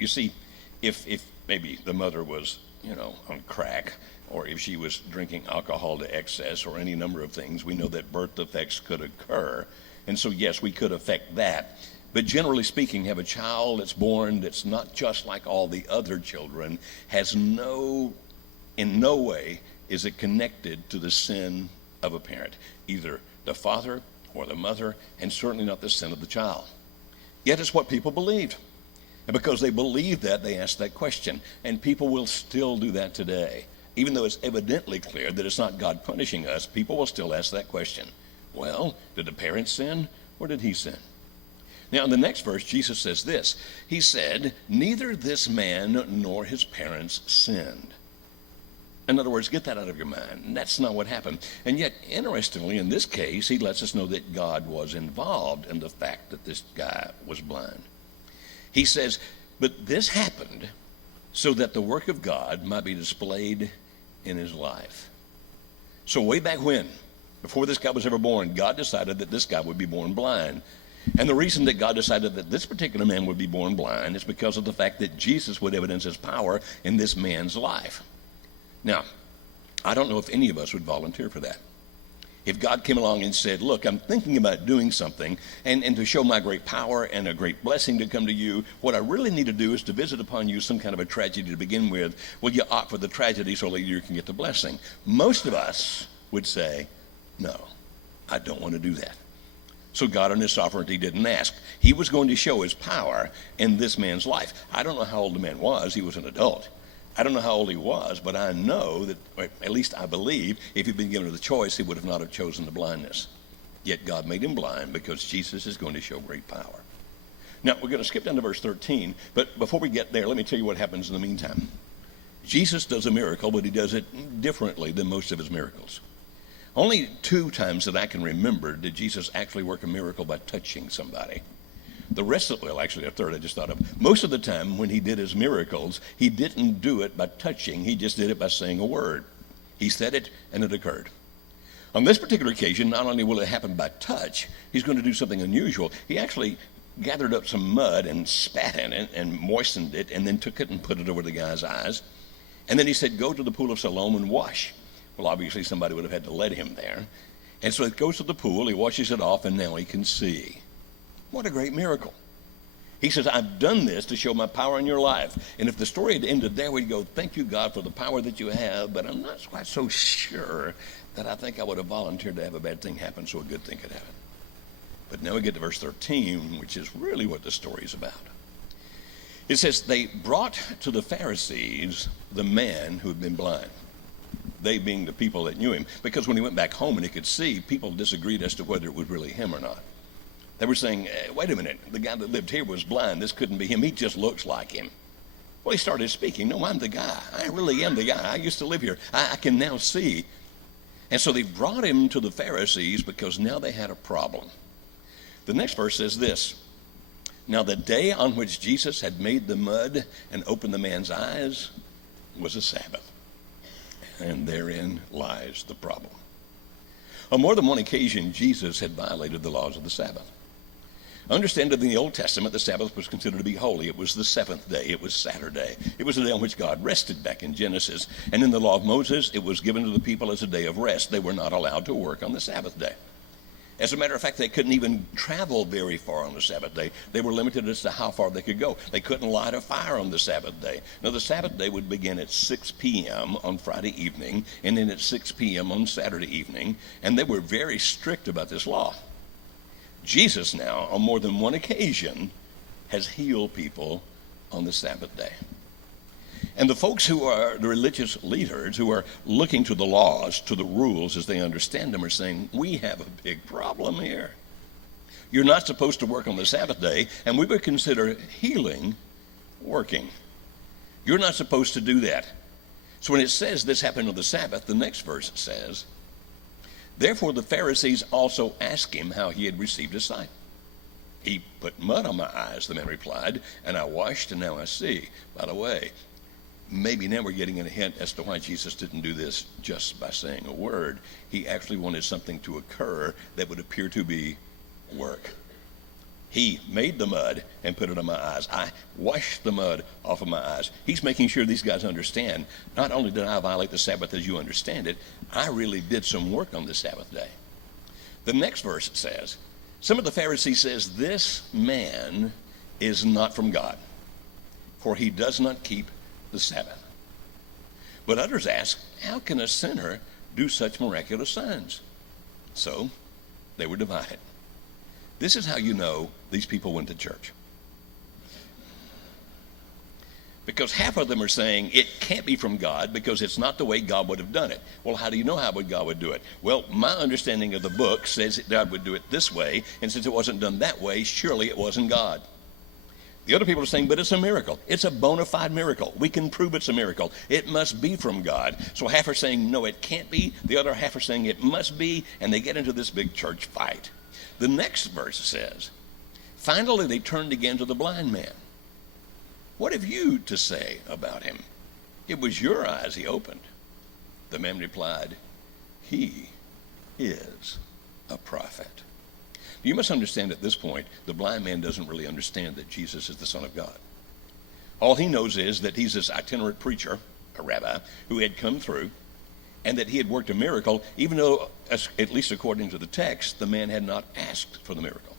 You see, if maybe the mother was, on crack, or if she was drinking alcohol to excess, or any number of things, we know that birth defects could occur. And so, yes, we could affect that. But generally speaking, have a child that's born that's not just like all the other children, in no way is it connected to the sin of a parent, either the father or the mother, and certainly not the sin of the child. Yet it's what people believed. And because they believe that, they ask that question. And people will still do that today. Even though it's evidently clear that it's not God punishing us, people will still ask that question. Well, did the parent sin or did he sin? Now, in the next verse, Jesus says this. He said, neither this man nor his parents sinned. In other words, get that out of your mind. That's not what happened. And yet, interestingly, in this case, he lets us know that God was involved in the fact that this guy was blind. He says, but this happened so that the work of God might be displayed in his life. So way back when, before this guy was ever born, God decided that this guy would be born blind. And the reason that God decided that this particular man would be born blind is because of the fact that Jesus would evidence his power in this man's life. Now, I don't know if any of us would volunteer for that. If God came along and said, look, I'm thinking about doing something, and to show my great power and a great blessing to come to you, what I really need to do is to visit upon you some kind of a tragedy to begin with. Will you opt for the tragedy so that you can get the blessing? Most of us would say, no, I don't want to do that. So God in his sovereignty didn't ask. He was going to show his power in this man's life. I don't know how old the man was. He was an adult. I don't know how old he was, but I know that, or at least I believe, if he'd been given the choice, he would have not have chosen the blindness. Yet God made him blind because Jesus is going to show great power. Now, we're going to skip down to verse 13, but before we get there, let me tell you what happens in the meantime. Jesus does a miracle, but he does it differently than most of his miracles. Only 2 times that I can remember did Jesus actually work a miracle by touching somebody. The rest of, well, actually a third I just thought of. Most of the time when he did his miracles, he didn't do it by touching. He just did it by saying a word. He said it, and it occurred. On this particular occasion, not only will it happen by touch, he's going to do something unusual. He actually gathered up some mud and spat in it and moistened it and then took it and put it over the guy's eyes. And then he said, go to the pool of Siloam and wash. Well, obviously somebody would have had to lead him there. And so he goes to the pool, he washes it off, and now he can see. What a great miracle. He says, I've done this to show my power in your life. And if the story had ended there, we'd go, thank you, God, for the power that you have, but I'm not quite so sure that I think I would have volunteered to have a bad thing happen so a good thing could happen. But now we get to verse 13, which is really what the story is about. It says, they brought to the Pharisees the man who had been blind. They being the people that knew him. Because when he went back home and he could see, people disagreed as to whether it was really him or not. They were saying, wait a minute, the guy that lived here was blind. This couldn't be him. He just looks like him. Well, he started speaking. No, I'm the guy. I really am the guy. I used to live here. I can now see. And so they brought him to the Pharisees because now they had a problem. The next verse says this. Now the day on which Jesus had made the mud and opened the man's eyes was a Sabbath. And therein lies the problem. On more than one occasion, Jesus had violated the laws of the Sabbath. Understand that in the Old Testament, the Sabbath was considered to be holy. It was the 7th day. It was Saturday. It was the day on which God rested back in Genesis. And in the law of Moses, it was given to the people as a day of rest. They were not allowed to work on the Sabbath day. As a matter of fact, they couldn't even travel very far on the Sabbath day. They were limited as to how far they could go. They couldn't light a fire on the Sabbath day. Now, the Sabbath day would begin at 6 p.m. on Friday evening and then at 6 p.m. on Saturday evening. And they were very strict about this law. Jesus now, on more than one occasion, has healed people on the Sabbath day. And the folks who are the religious leaders who are looking to the laws, to the rules as they understand them, are saying, we have a big problem here. You're not supposed to work on the Sabbath day, and we would consider healing working. You're not supposed to do that. So when it says this happened on the Sabbath, the next verse says, therefore the Pharisees also asked him how he had received his sight. He put mud on my eyes, the man replied, and I washed, and now I see. By the way, maybe now we're getting a hint as to why Jesus didn't do this just by saying a word. He actually wanted something to occur that would appear to be work. He made the mud and put it on my eyes. I washed the mud off of my eyes. He's making sure these guys understand, not only did I violate the Sabbath as you understand it, I really did some work on the Sabbath day. The next verse says, some of the Pharisees says, this man is not from God, for he does not keep the Sabbath. But others ask, how can a sinner do such miraculous signs? So they were divided. This is how you know these people went to church. Because half of them are saying it can't be from God because it's not the way God would have done it. Well, how do you know how God would do it? Well, my understanding of the book says that God would do it this way, and since it wasn't done that way, surely it wasn't God. The other people are saying, but it's a miracle. It's a bona fide miracle. We can prove it's a miracle. It must be from God. So half are saying, no, it can't be. The other half are saying it must be, and they get into this big church fight. The next verse says, finally they turned again to the blind man. What have you to say about him? It was your eyes he opened. The man replied, he is a prophet. You must understand at this point, the blind man doesn't really understand that Jesus is the Son of God. All he knows is that he's this itinerant preacher, a rabbi, who had come through, and that he had worked a miracle, even though, at least according to the text, the man had not asked for the miracle.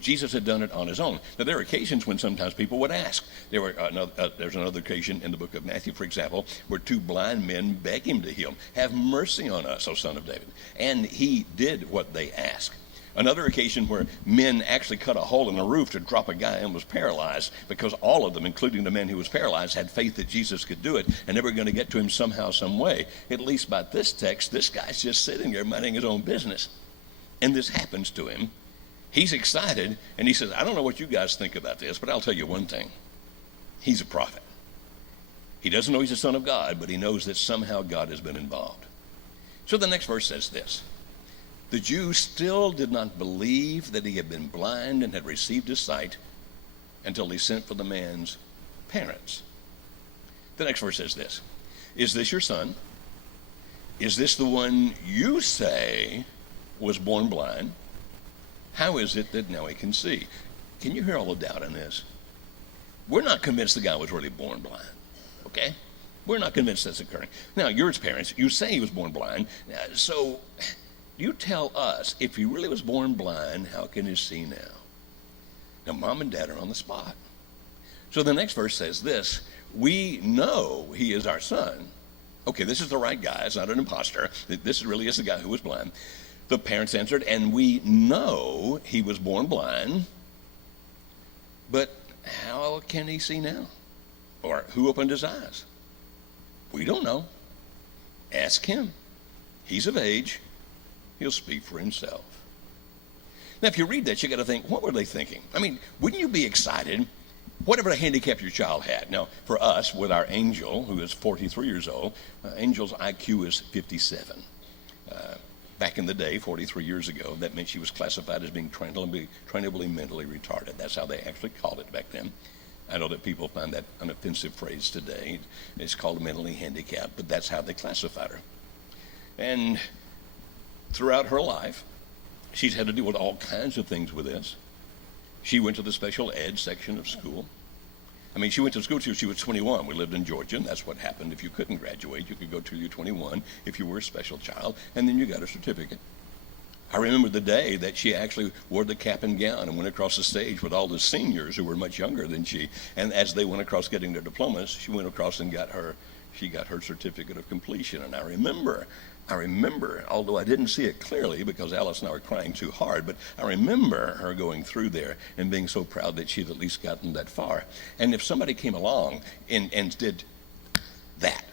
Jesus had done it on his own. Now, there are occasions when sometimes people would ask. There's another occasion in the book of Matthew, for example, where two blind men beg him to heal. Have mercy on us, O Son of David. And he did what they asked. Another occasion where men actually cut a hole in the roof to drop a guy and was paralyzed because all of them, including the man who was paralyzed, had faith that Jesus could do it and they were going to get to him somehow, some way. At least by this text, this guy's just sitting there minding his own business. And this happens to him. He's excited and he says, I don't know what you guys think about this, but I'll tell you one thing. He's a prophet. He doesn't know he's the Son of God, but he knows that somehow God has been involved. So the next verse says this. The Jews still did not believe that he had been blind and had received his sight until he sent for the man's parents. The next verse says this. Is this your son? Is this the one you say was born blind? How is it that now he can see? Can you hear all the doubt in this? We're not convinced the guy was really born blind, okay? We're not convinced that's occurring. Now, you're his parents. You say he was born blind. So you tell us, if he really was born blind, how can he see now? Now, mom and dad are on the spot. So the next verse says this. We know he is our son. Okay, this is the right guy. It's not an imposter. This really is the guy who was blind. The parents answered, and we know he was born blind, but how can he see now? Or who opened his eyes? We don't know. Ask him. He's of age. He'll speak for himself. Now, if you read that, you got to think, what were they thinking? I mean, wouldn't you be excited? Whatever handicap your child had. Now, for us, with our Angel, who is 43 years old, Angel's IQ is 57. Back in the day, 43 years ago, that meant she was classified as being trainably mentally retarded. That's how they actually called it back then. I know that people find that an offensive phrase today. It's called mentally handicapped, but that's how they classified her. And throughout her life, she's had to deal with all kinds of things with this. She went to the special ed section of school. I mean, she went to school till she was 21. We lived in Georgia, and that's what happened. If you couldn't graduate, you could go till you're 21 if you were a special child, and then you got a certificate. I remember the day that she actually wore the cap and gown and went across the stage with all the seniors who were much younger than she. And as they went across getting their diplomas, she went across and got her certificate of completion. And I remember, although I didn't see it clearly because Alice and I were crying too hard, but I remember her going through there and being so proud that she'd at least gotten that far. And if somebody came along and did that,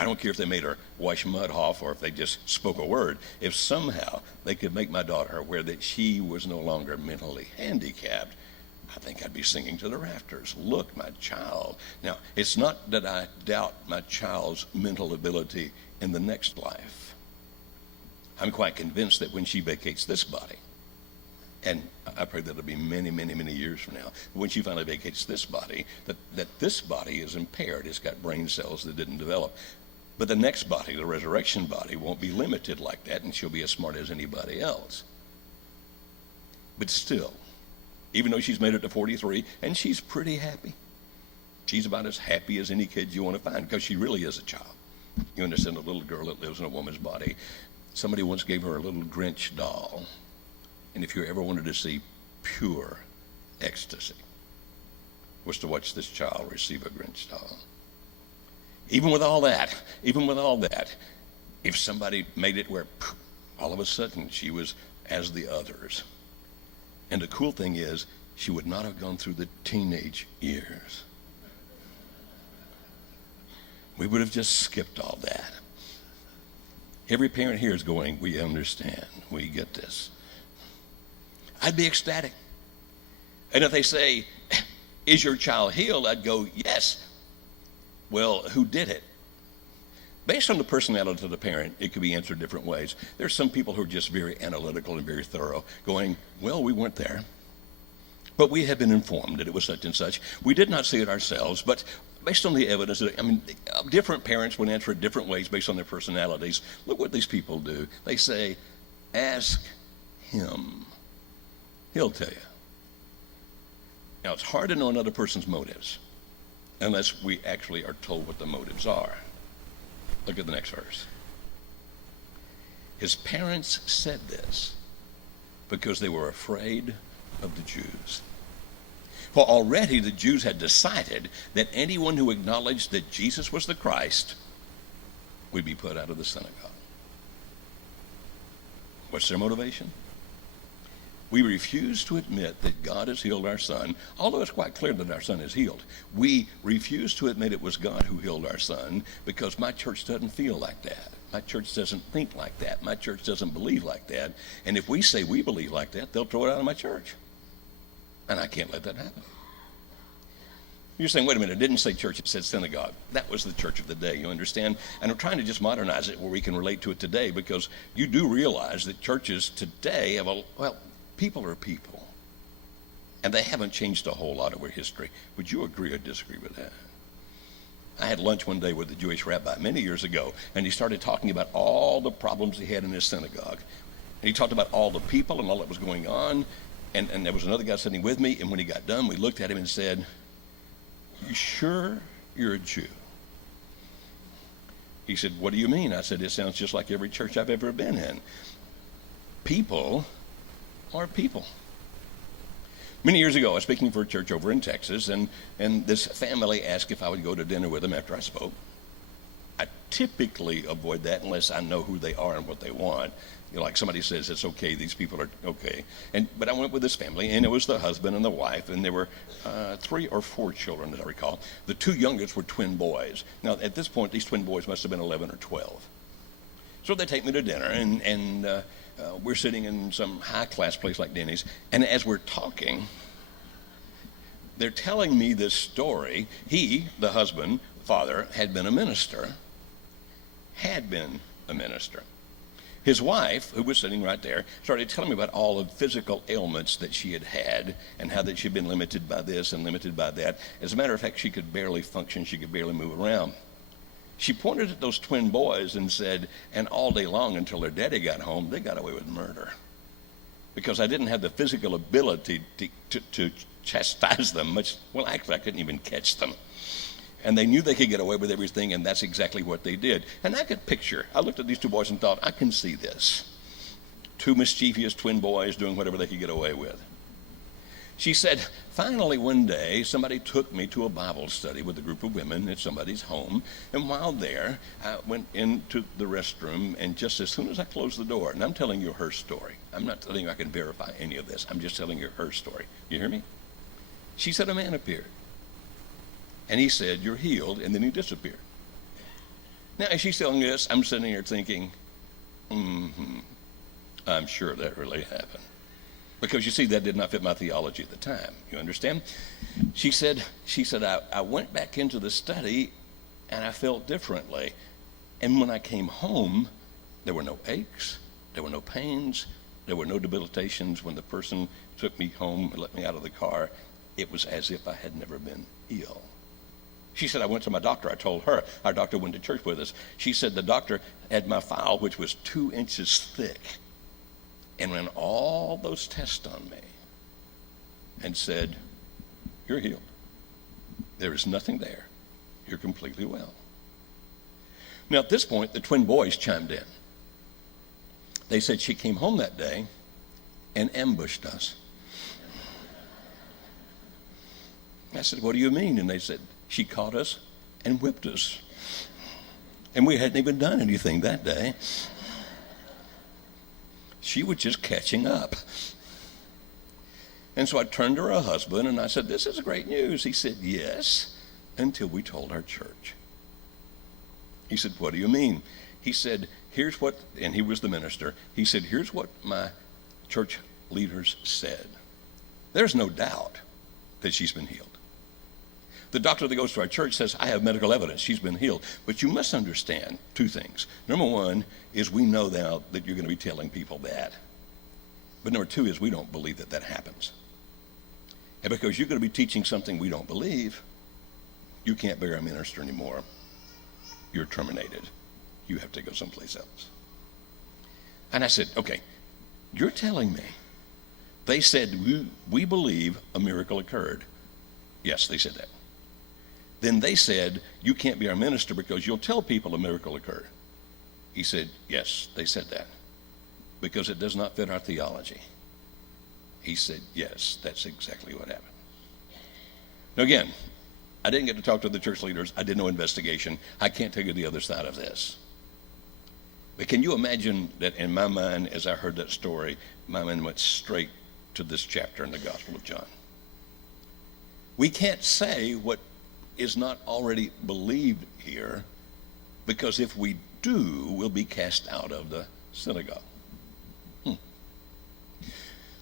I don't care if they made her wash mud off or if they just spoke a word, if somehow they could make my daughter aware that she was no longer mentally handicapped, I think I'd be singing to the rafters. Look, my child. Now, it's not that I doubt my child's mental ability in the next life. I'm quite convinced that when she vacates this body, and I pray that it'll be many, many, many years from now, when she finally vacates this body, that this body is impaired. It's got brain cells that didn't develop. But the next body, the resurrection body, won't be limited like that, and she'll be as smart as anybody else. But still, even though she's made it to 43, and she's pretty happy, she's about as happy as any kid you want to find, because she really is a child. You understand, a little girl that lives in a woman's body. Somebody once gave her a little Grinch doll, and if you ever wanted to see pure ecstasy, was to watch this child receive a Grinch doll. Even with all that, if somebody made it where all of a sudden she was as the others. And the cool thing is, she would not have gone through the teenage years. We would have just skipped all that. Every parent here is going, we understand, we get this. I'd be ecstatic. And if they say, is your child healed? I'd go, yes. Well, who did it? Based on the personality of the parent, it could be answered different ways. There's some people who are just very analytical and very thorough, going, well, we weren't there, but we have been informed that it was such and such. We did not see it ourselves, but based on the evidence, different parents would answer it different ways based on their personalities. Look what these people do. They say, ask him. He'll tell you. Now, it's hard to know another person's motives unless we actually are told what the motives are. Look at the next verse. His parents said this because they were afraid of the Jews. For already the Jews had decided that anyone who acknowledged that Jesus was the Christ would be put out of the synagogue. What's their motivation? We refuse to admit that God has healed our son, although it's quite clear that our son is healed. We refuse to admit it was God who healed our son because my church doesn't feel like that. My church doesn't think like that. My church doesn't believe like that. And if we say we believe like that, they'll throw it out of my church. And I can't let that happen. You're saying, wait a minute, it didn't say church, it said synagogue. That was the church of the day, you understand? And I'm trying to just modernize it where we can relate to it today, because you do realize that churches today have people are people. And they haven't changed a whole lot over history. Would you agree or disagree with that? I had lunch one day with a Jewish rabbi many years ago, and he started talking about all the problems he had in his synagogue. And he talked about all the people and all that was going on. And there was another guy sitting with me, and when he got done, we looked at him and said, you sure you're a Jew? He said, what do you mean? I said, it sounds just like every church I've ever been in. People are people. Many years ago, I was speaking for a church over in Texas, and this family asked if I would go to dinner with them after I spoke. I typically avoid that unless I know who they are and what they want. Like somebody says, it's okay, these people are okay. But I went with this family, and it was the husband and the wife, and there were 3 or 4 children, as I recall. The 2 youngest were twin boys. Now, at this point, these twin boys must have been 11 or 12. So they take me to dinner, and we're sitting in some high-class place like Denny's, and as we're talking, they're telling me this story. He, the husband, father, had been a minister. His wife, who was sitting right there, started telling me about all the physical ailments that she had had and how that she'd been limited by this and limited by that. As a matter of fact, she could barely function. She could barely move around. She pointed at those twin boys and said, and all day long until their daddy got home, they got away with murder. Because I didn't have the physical ability to chastise them much. Well, actually, I couldn't even catch them. And they knew they could get away with everything, and that's exactly what they did. And I could picture, I looked at these 2 boys and thought, I can see this. 2 mischievous twin boys doing whatever they could get away with. She said, finally one day, somebody took me to a Bible study with a group of women at somebody's home. And while there, I went into the restroom, and just as soon as I closed the door, and I'm telling you her story. I'm not telling you I can verify any of this. I'm just telling you her story. You hear me? She said a man appeared. And he said, you're healed, and then he disappeared. Now, as she's telling this, I'm sitting here thinking, I'm sure that really happened. Because you see, that did not fit my theology at the time. You understand? She said, I went back into the study, and I felt differently. And when I came home, there were no aches, there were no pains, there were no debilitations. When the person took me home and let me out of the car, it was as if I had never been ill. She said, I went to my doctor. I told her. Our doctor went to church with us. She said the doctor had my file, which was 2 inches thick. and ran all those tests on me and said, you're healed. There is nothing there. You're completely well. Now, at this point, the twin boys chimed in. They said she came home that day and ambushed us. I said, what do you mean? And they said, she caught us and whipped us. And we hadn't even done anything that day. She was just catching up. And so I turned to her husband and I said, this is great news. He said, yes, until we told our church. He said, what do you mean? He said, here's what, and he was the minister. He said, here's what my church leaders said. There's no doubt that she's been healed. The doctor that goes to our church says, I have medical evidence she's been healed. But you must understand two things. Number one is we know now that you're going to be telling people that. But number two is we don't believe that that happens. And because you're going to be teaching something we don't believe, you can't be our minister anymore. You're terminated. You have to go someplace else. And I said, okay, you're telling me. They said, we believe a miracle occurred. Yes, they said that. Then they said, you can't be our minister because you'll tell people a miracle occurred. He said, yes, they said that because it does not fit our theology. He said, yes, that's exactly what happened. Now again, I didn't get to talk to the church leaders. I did no investigation. I can't tell you the other side of this. But can you imagine that in my mind, as I heard that story, my mind went straight to this chapter in the Gospel of John. We can't say what is not already believed here, because if we do, we'll be cast out of the synagogue.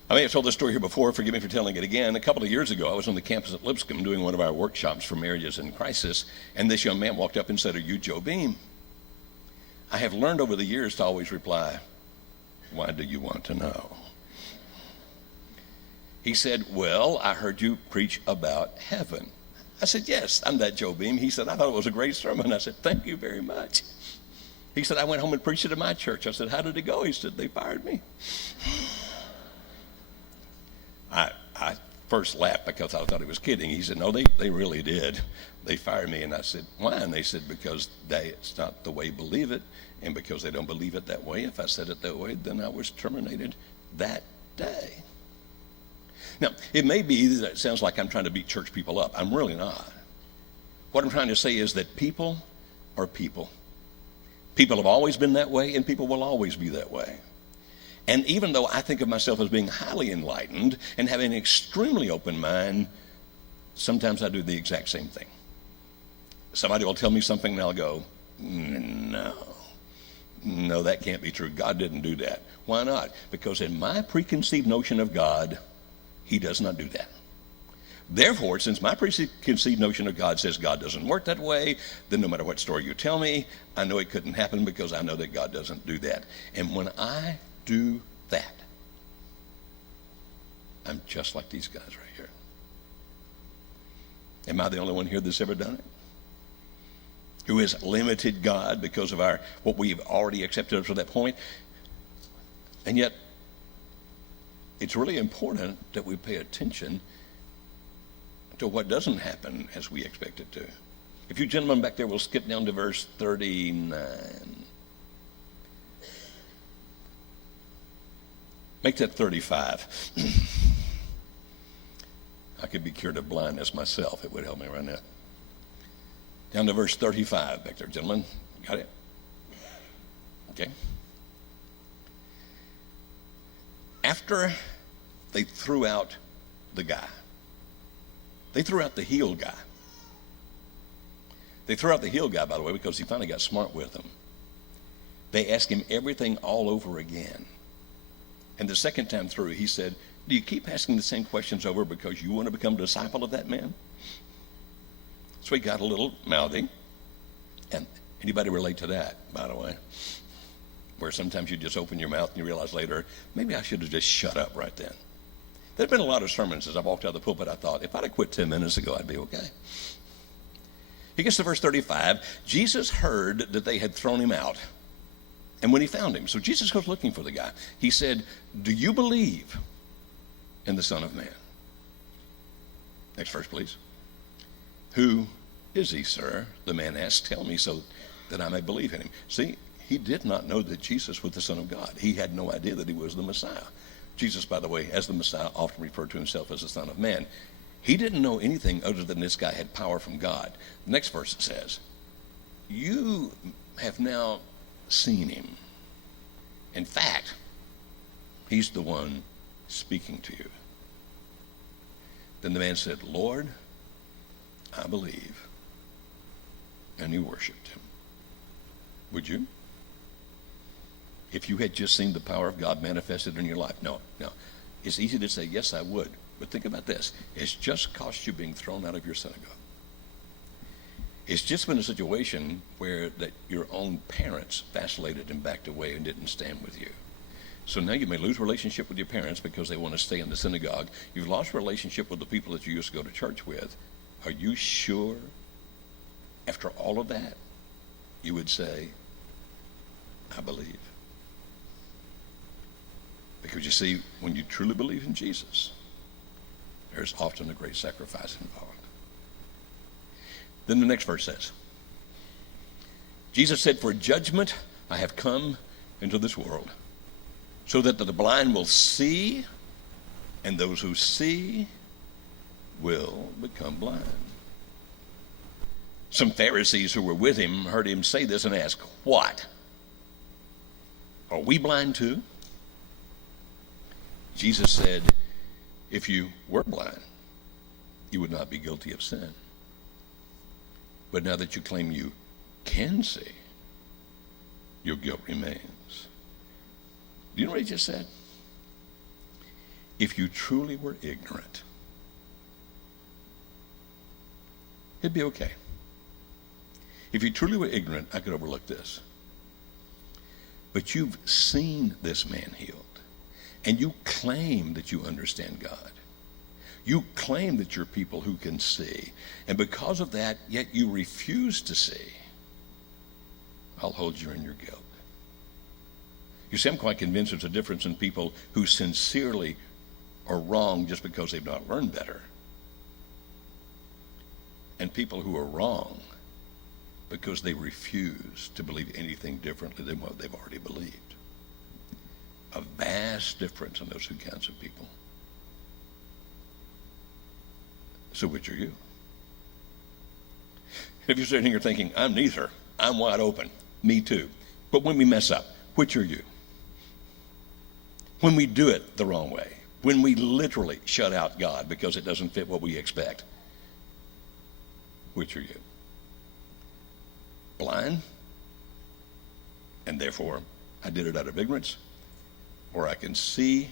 I may have told this story here before. Forgive me for telling it again. A couple of years ago, I was on the campus at Lipscomb doing one of our workshops for marriages in crisis, and this young man walked up and said, are you Joe Beam? I have learned over the years to always reply, why do you want to know? He said, well, I heard you preach about heaven. I said, yes, I'm that Joe Beam. He said, I thought it was a great sermon. I said, thank you very much. He said, I went home and preached it at my church. I said, how did it go? He said, they fired me. I first laughed because I thought he was kidding. He said, no, they really did. They fired me. And I said, why? And they said, because it's not the way you believe it. And because they don't believe it that way, if I said it that way, then I was terminated that day. Now, it may be that it sounds like I'm trying to beat church people up. I'm really not. What I'm trying to say is that people are people. People have always been that way, and people will always be that way. And even though I think of myself as being highly enlightened and having an extremely open mind, sometimes I do the exact same thing. Somebody will tell me something, and I'll go, no, that can't be true. God didn't do that. Why not? Because in my preconceived notion of God, he does not do that. Therefore, since my preconceived notion of God says God doesn't work that way, then no matter what story you tell me, I know it couldn't happen because I know that God doesn't do that. And when I do that, I'm just like these guys right here. Am I the only one here that's ever done it? Who has limited God because of what we've already accepted up to that point? And yet, it's really important that we pay attention to what doesn't happen as we expect it to. If you gentlemen back there will skip down to verse 39. Make that 35. I could be cured of blindness myself. It would help me right now. Down to verse 35 back there, gentlemen. Got it? Okay. After they threw out the guy, they threw out the healed guy. They threw out the healed guy, by the way, because he finally got smart with them. They asked him everything all over again. And the second time through, he said, do you keep asking the same questions over because you want to become a disciple of that man? So he got a little mouthy. And anybody relate to that, by the way? Where sometimes you just open your mouth and you realize later, maybe I should have just shut up right then. There's been a lot of sermons as I walked out of the pulpit, I thought, if I'd have quit 10 minutes ago, I'd be okay. He gets to verse 35. Jesus heard that they had thrown him out. And when he found him, so Jesus goes looking for the guy. He said, do you believe in the Son of Man? Next verse, please. Who is he, sir? The man asked, tell me so that I may believe in him. See, he did not know that Jesus was the Son of God. He had no idea that he was the Messiah. Jesus, by the way, as the Messiah, often referred to himself as the Son of Man. He didn't know anything other than this guy had power from God. The next verse says, you have now seen him. In fact, he's the one speaking to you. Then the man said, Lord, I believe. And he worshiped him. Would you? If you had just seen the power of God manifested in your life. No. It's easy to say, yes, I would. But think about this. It's just cost you being thrown out of your synagogue. It's just been a situation where that your own parents vacillated and backed away and didn't stand with you. So now you may lose relationship with your parents because they want to stay in the synagogue. You've lost relationship with the people that you used to go to church with. Are you sure, after all of that, you would say, I believe? Because you see, when you truly believe in Jesus, there's often a great sacrifice involved. Then the next verse says, Jesus said, for judgment I have come into this world, so that the blind will see, and those who see will become blind. Some Pharisees who were with him heard him say this and asked, what? Are we blind too? Jesus said, if you were blind, you would not be guilty of sin. But now that you claim you can see, your guilt remains. Do you know what he just said? If you truly were ignorant, it'd be okay. If you truly were ignorant, I could overlook this. But you've seen this man healed, and you claim that you understand God. You claim that you're people who can see, and because of that, yet you refuse to see. I'll hold you in your guilt. You see, I'm quite convinced there's a difference in people who sincerely are wrong just because they've not learned better, and people who are wrong because they refuse to believe anything differently than what they've already believed. A vast difference in those two kinds of people. So which are you? If you're sitting here thinking, I'm neither, I'm wide open, me too. But when we mess up, which are you? When we do it the wrong way, when we literally shut out God because it doesn't fit what we expect, which are you? Blind, and therefore I did it out of ignorance, or I can see,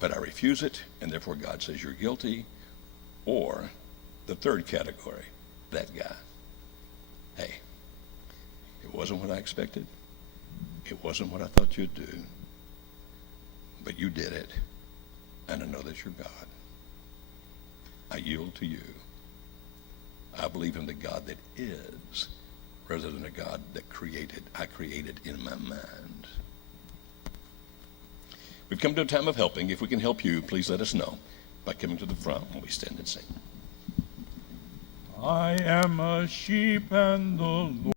but I refuse it, and therefore God says you're guilty, or the third category, that guy. Hey, it wasn't what I expected. It wasn't what I thought you'd do, but you did it, and I know that you're God. I yield to you. I believe in the God that is, rather than a God that I created in my mind. We've come to a time of helping. If we can help you, please let us know by coming to the front when we stand and sing. I am a sheep and the Lord